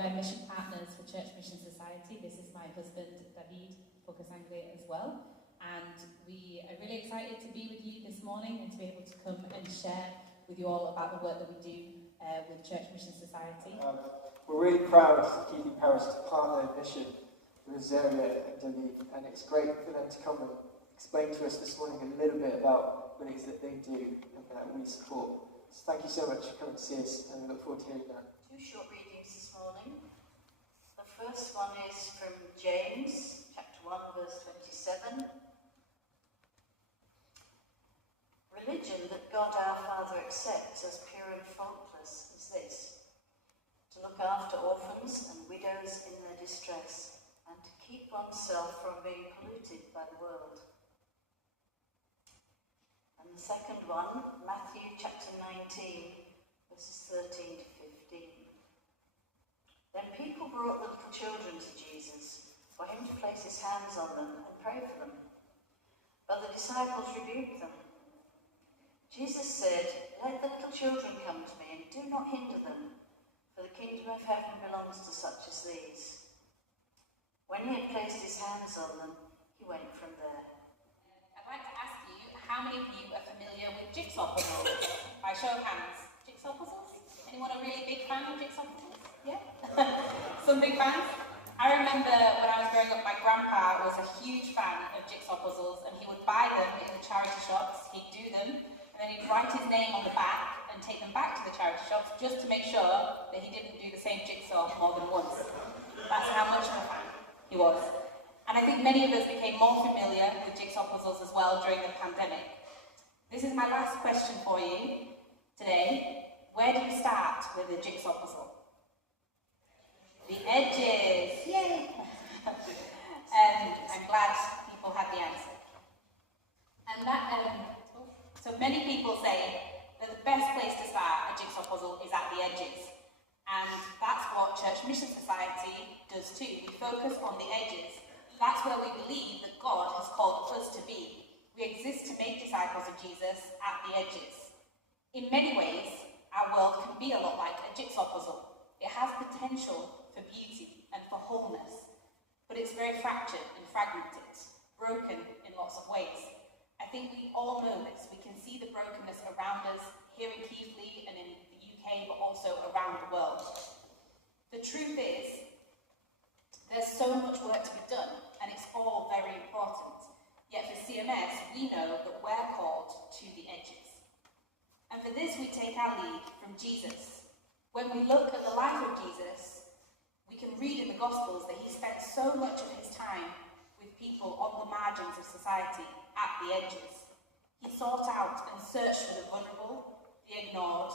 we're mission partners for Church Mission Society. This is my husband, Davide De Pocasangre, as well. And we are really excited to be with you this morning and to be able to come and share with you all about the work that we do with Church Mission Society. We're really proud to Keeping Paris to partner in mission with Azaria and Davide, and it's great for them to come and explain to us this morning a little bit about what it is that they do and that we support. So thank you so much for coming to see us, and we look forward to hearing that. Two short readings this morning. The first one is from James, chapter 1, verse 27. Religion that God our Father accepts as pure and faultless is this: to look after orphans and widows in their distress, and to keep oneself from being polluted by the world. And the second one, Matthew chapter 19, verses 13 to 15. Then people brought the little children to Jesus, for him to place his hands on them and pray for them. But the disciples rebuked them. Jesus said, "Let the little children come to me, and do not hinder them, for the kingdom of heaven belongs to such as these." When he had placed his hands on them, he went from there. I'd like to ask you, how many of you are familiar with jigsaw puzzles? By show of hands. Jigsaw puzzles? Anyone a really big fan of jigsaw puzzles? Yeah? Some big fans? I remember when I was growing up, my grandpa was a huge fan of jigsaw puzzles, and he would buy them in the charity shops, he'd do them, and then he'd write his name on the back and take them back to the charity shops just to make sure that he didn't do the same jigsaw more than once. That's how much of a fan he was. And I think many of us became more familiar with jigsaw puzzles as well during the pandemic. This is my last question for you today. Where do you start with a jigsaw puzzle? The edges! Yay! And I'm glad people had the answer. And that, so many people say that the best place to start a jigsaw puzzle is at the edges. And that's what Church Mission Society does too. We focus on the edges. That's where we believe that God has called us to be. We exist to make disciples of Jesus at the edges. In many ways, our world can be a lot like a jigsaw puzzle. It has potential for beauty and for wholeness, but it's very fractured and fragmented, broken in lots of ways. I think we all know this. We can see the brokenness around us, here in Keighley and in the UK, but also around the world. The truth is, there's so much work to be done, and it's all very important. Yet for CMS, we know that we're called to the edges. And for this, we take our lead from Jesus. When we look at the life of Jesus, we can read in the Gospels that he spent so much of his time with people on the margins of society, at the edges. He sought out and searched for the vulnerable, the ignored,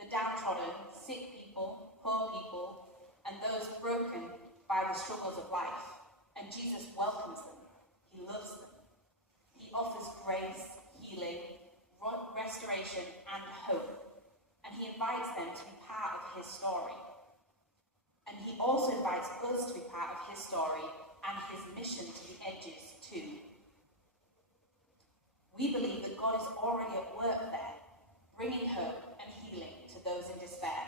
the downtrodden, sick people, poor people, and those broken by the struggles of life. And Jesus welcomes them. He loves them. He offers grace, healing, restoration, and hope. And he invites them to be part of his story. And he also invites us to be part of his story and his mission to the edges too. We believe that God is already at work there, bringing hope and healing to those in despair,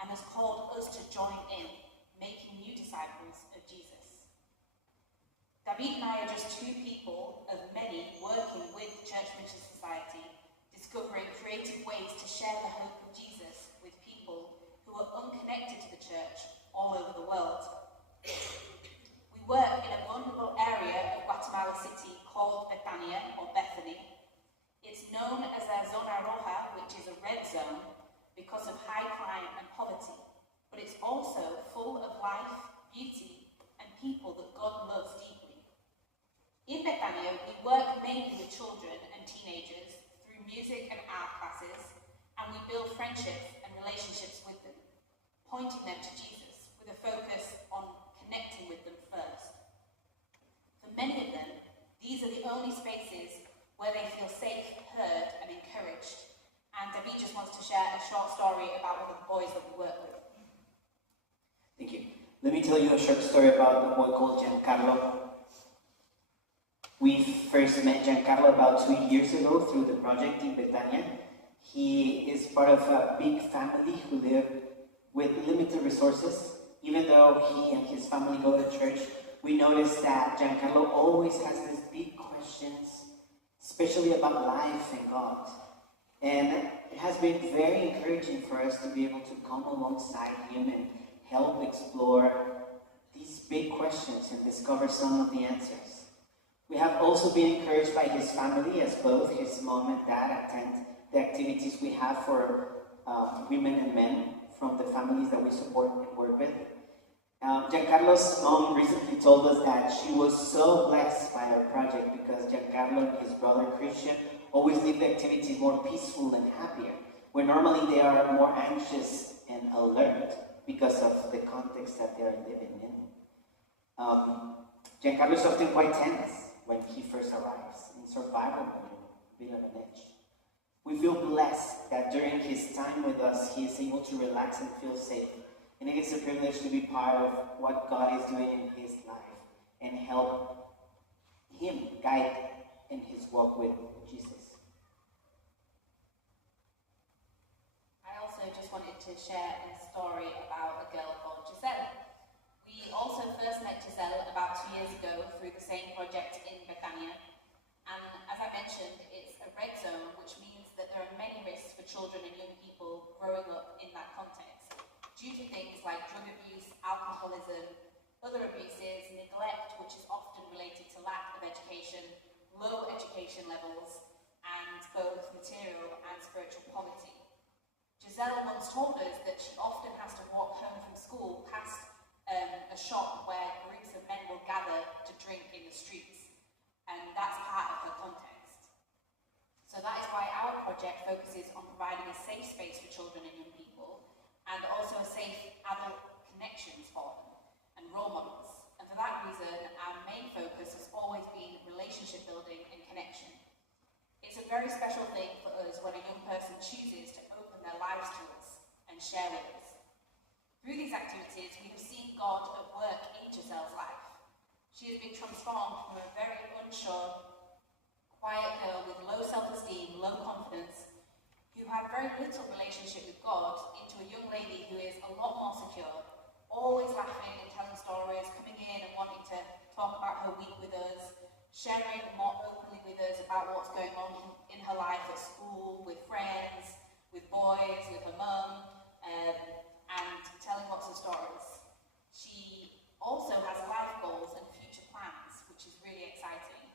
and has called us to join in, making new disciples of Jesus. Davide and I are just two people of many working with Church Mission Society, discovering creative ways to share the hope of Jesus with people who are unconnected to the church all over the world. We work in a vulnerable area of Guatemala City called Bethany. It's known as a zona roja, which is a red zone, because of high crime and poverty, but it's also full of life, beauty, and people that God loves deeply. In Bethany, we work mainly with children and teenagers through music and art classes, and we build friendships and relationships with them, pointing them to Jesus with a focus on connecting with them first. For many of them, these are the only spaces where they feel safe, heard, and encouraged. And Davide just wants to share a short story about one of the boys that we work with. Thank you. Let me tell you a short story about a boy called Giancarlo. We first met Giancarlo about 2 years ago through the project in Betania. He is part of a big family who live With limited resources, even though he and his family go to church, we notice that Giancarlo always has these big questions, especially about life and God. And it has been very encouraging for us to be able to come alongside him and help explore these big questions and discover some of the answers. We have also been encouraged by his family, as both his mom and dad attend the activities we have for women and men from the families that we support and work with. Giancarlo's mom recently told us that she was so blessed by our project because Giancarlo and his brother Christian always leave the activities more peaceful and happier, where normally they are more anxious and alert because of the context that they are living in. Giancarlo is often quite tense when he first arrives, in survival mode, a bit of an edge. We feel blessed that during his time with us, he is able to relax and feel safe. And it is a privilege to be part of what God is doing in his life and help him guide in his walk with Jesus. I also just wanted to share a story about a girl called Giselle. We also first met Giselle about 2 years ago through the same project in Bethania. And as I mentioned, it's a red zone, which means that there are many risks for children and young people growing up in that context, due to things like drug abuse, alcoholism, other abuses, neglect, which is often related to lack of education, low education levels, and both material and spiritual poverty. Giselle once told us that she often has to walk home from school past a shop where groups of men will gather to drink in the streets, and that's part of her context. So that is why our project focuses on providing a safe space for children and young people, and also a safe adult connections for them, and role models. And for that reason, our main focus has always been relationship building and connection. It's a very special thing for us when a young person chooses to open their lives to us and share with us. Through these activities, we have seen God at work in Giselle's life. She has been transformed from a very unsure, quiet girl with low self-esteem, low confidence, who had very little relationship with God, into a young lady who is a lot more secure, always laughing and telling stories, coming in and wanting to talk about her week with us, sharing more openly with us about what's going on in her life at school, with friends, with boys, with her mum, and telling lots of stories. She also has life goals and future plans, which is really exciting.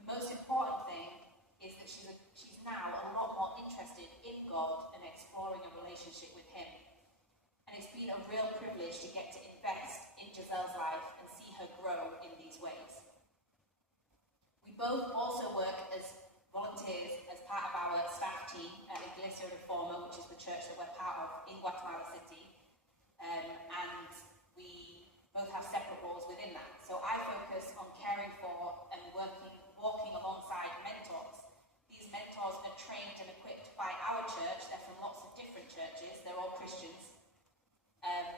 The most important thing is that she's now a lot more interested in God and exploring a relationship with Him. And it's been a real privilege to get to invest in Giselle's life and see her grow in these ways. We both also work as volunteers as part of our staff team at Iglesia Reforma, which is the church that we're part of in Guatemala City. And we both have separate roles within that. So I focus on caring for and walking alongside mentors. These mentors are trained and equipped by our church. They're from lots of different churches. They're all Christians.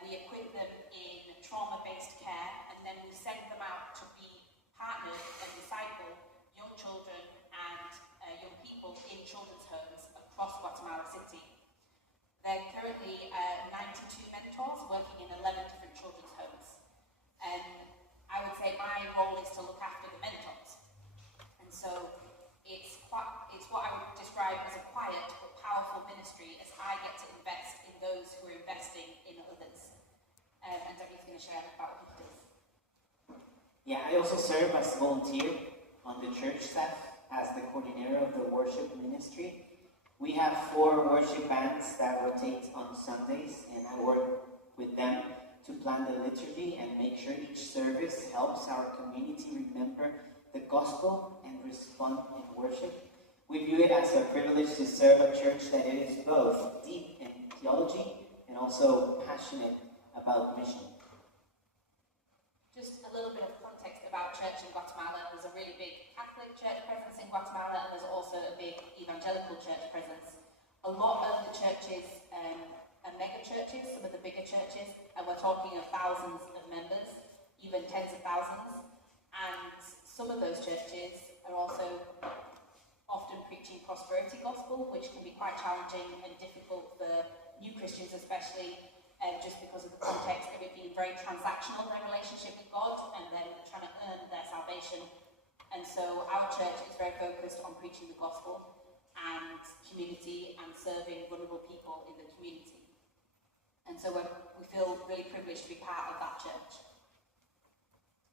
We equip them in trauma-based care, and then we send them out to be partners and disciple young children and young people in children's homes across Guatemala City. There are currently 92 mentors working in 11 different children's homes. And I would say my role is to look after the mentors. And so it's what I would describe as a quiet but powerful ministry, as I get to invest in those who are investing in others. And David's going to share about what he does. Yeah, I also serve as a volunteer on the church staff as the coordinator of the worship ministry. We have 4 worship bands that rotate on Sundays, and I work with them to plan the liturgy and make sure each service helps our community remember the gospel and respond in worship. We view it as a privilege to serve a church that is both deep in theology and also passionate about mission. Just a little bit of context about church in Guatemala. There's a really big Catholic church presence in Guatemala, and there's also a big evangelical church presence. A lot of the churches are mega churches, some of the bigger churches, and we're talking of thousands of members, even tens of thousands. And some of those churches are also often preaching prosperity gospel, which can be quite challenging and difficult for new Christians especially, just because of the context of it being very transactional, their relationship with God, and then trying to earn their salvation. And so our church is very focused on preaching the gospel and community and serving vulnerable people in the community. And so we feel really privileged to be part of that church.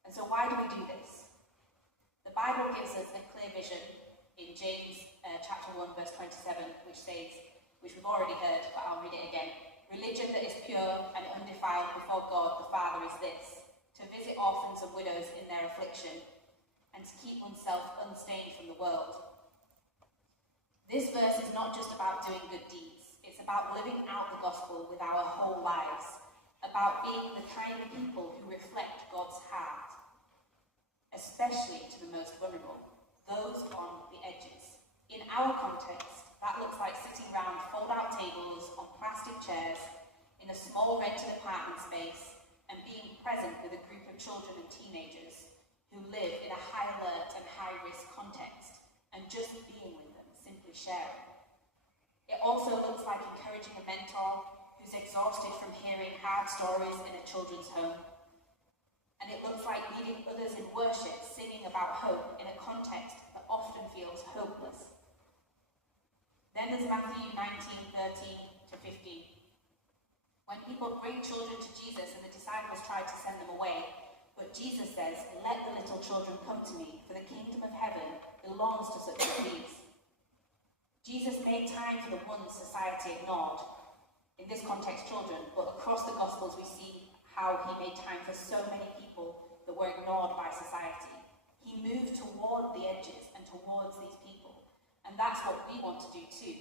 And so why do we do this? The Bible gives us a clear vision in James chapter 1 verse 27, which says, which we've already heard, but I'll read it again. Religion that is pure and undefiled before God the Father is this, to visit orphans and widows in their affliction, and to keep oneself unstained from the world. This verse is not just about doing good deeds, it's about living out the gospel with our whole lives, about being the kind of people who reflect God's heart, especially to the most vulnerable, those on the edges. In our context, that looks like sitting around fold-out tables on plastic chairs in a small rented apartment space and being present with a group of children and teenagers who live in a high-alert and high-risk context, and just being with them, simply sharing. It also looks like encouraging a mentor who's exhausted from hearing hard stories in a children's home. And it looks like leading others in worship, singing about hope in a context that often feels hopeless. Then there's Matthew 19:13-15. When people bring children to Jesus and the disciples try to send them away, but Jesus says, "Let the little children come to me, for the kingdom of heaven belongs to such as these." Jesus made time for the ones society ignored. In this context, children, but across the Gospels we see how he made time for so many people that were ignored by society. He moved toward the edges and towards these people. And that's what we want to do too.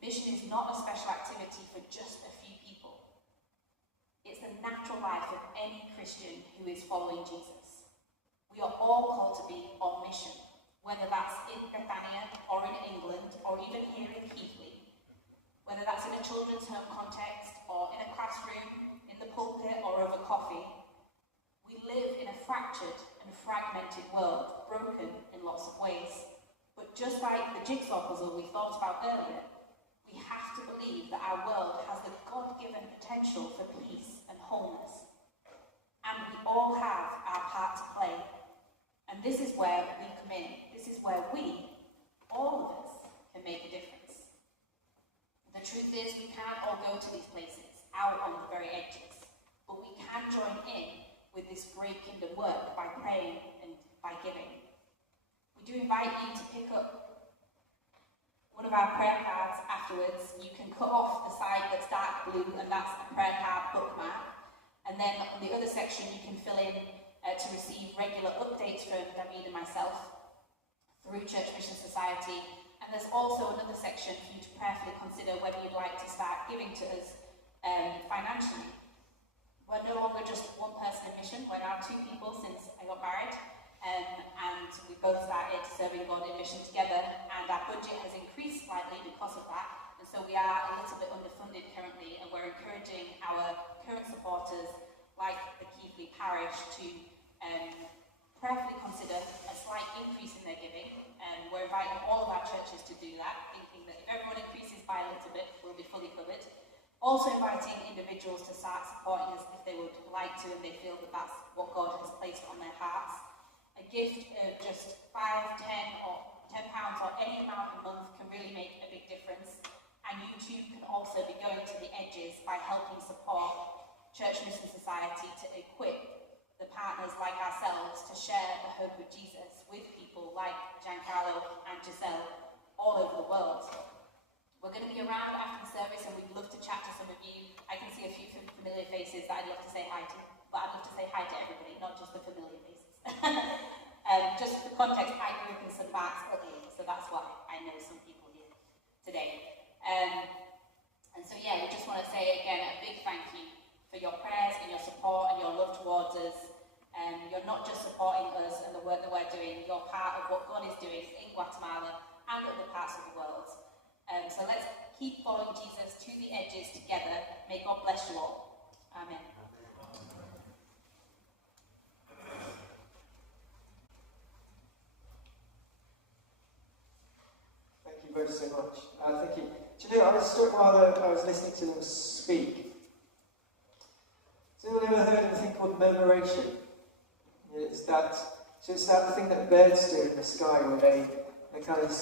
Mission is not a special activity for just a few people. It's the natural life of any Christian who is following Jesus. We are all called to be on mission, whether that's in Bethania or in England or even here in Keighley, whether that's in a children's home context or in a classroom, in the pulpit or over coffee. We live in a fractured and fragmented world, broken in lots of ways. But just like the jigsaw puzzle we thought about earlier, we have to believe that our world has the God-given potential for peace and wholeness. And we all have our part to play. And this is where we come in. This is where we, all of us, can make a difference. The truth is, we can't all go to these places, out on the very edges. But we can join in with this great kingdom work by praying and by giving. We do invite you to pick up one of our prayer cards afterwards. You can cut off the side that's dark blue, and that's a prayer card bookmark. And then on the other section, you can fill in to receive regular updates from Davide and myself through Church Mission Society. And there's also another section for you to prayerfully consider whether you'd like to start giving to us financially. We're no longer just one person in mission, we're now two people since I got married. And we both started serving God in mission together, and our budget has increased slightly because of that, and so we are a little bit underfunded currently, and we're encouraging our current supporters, like the Keighley Parish, to prayerfully consider a slight increase in their giving, and we're inviting all of our churches to do that, thinking that if everyone increases by a little bit, we'll be fully covered. Also inviting individuals to start supporting us if they would like to, and they feel that that's what God has placed on their hearts. A gift of just £5, £10 or £10 or any amount a month can really make a big difference. And you too can also be going to the edges by helping support Church Mission Society to equip the partners like ourselves to share the hope of Jesus with people like Giancarlo and Giselle all over the world. We're going to be around after the service, and we'd love to chat to some of you. I can see a few familiar faces that I'd love to say hi to, but I'd love to say hi to everybody, not just the familiar faces. Just for context, I grew up in St. Mark's, Italy, so that's why I know some people here today. And so yeah, we just want to say again a big thank you for your prayers and your support and your love towards us. You're not just supporting us and the work that we're doing, you're part of what God is doing in Guatemala and other parts of the world. So let's keep following Jesus to the edges together. May God bless you all. Amen. Thank you both so much. Thank you. Do you know, I was struck while I was listening to them speak ever heard of a thing called murmuration? It's that thing that birds do in the sky where they kind of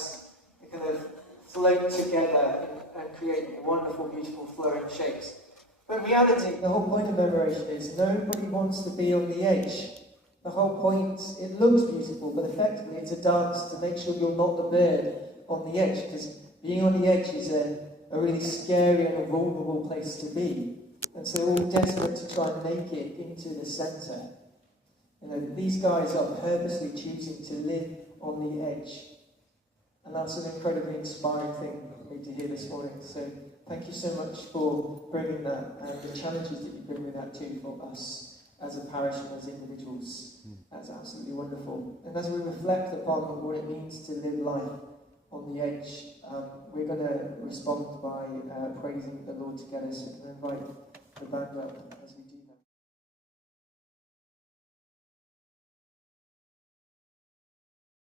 float together and create wonderful, beautiful flowing shapes. But in reality, the whole point of murmuration is nobody wants to be on the edge. The whole point, it looks beautiful, but effectively it's a dance to make sure you're not the bird on the edge, because being on the edge is a really scary and a vulnerable place to be. And so they're all desperate to try and make it into the centre. You know, these guys are purposely choosing to live on the edge. And that's an incredibly inspiring thing for me to hear this morning. So thank you so much for bringing that and the challenges that you bring with that too for us as a parish and as individuals. That's absolutely wonderful. And as we reflect upon what it means to live life on the edge, we're going to respond by praising the Lord together. So can I invite the band up as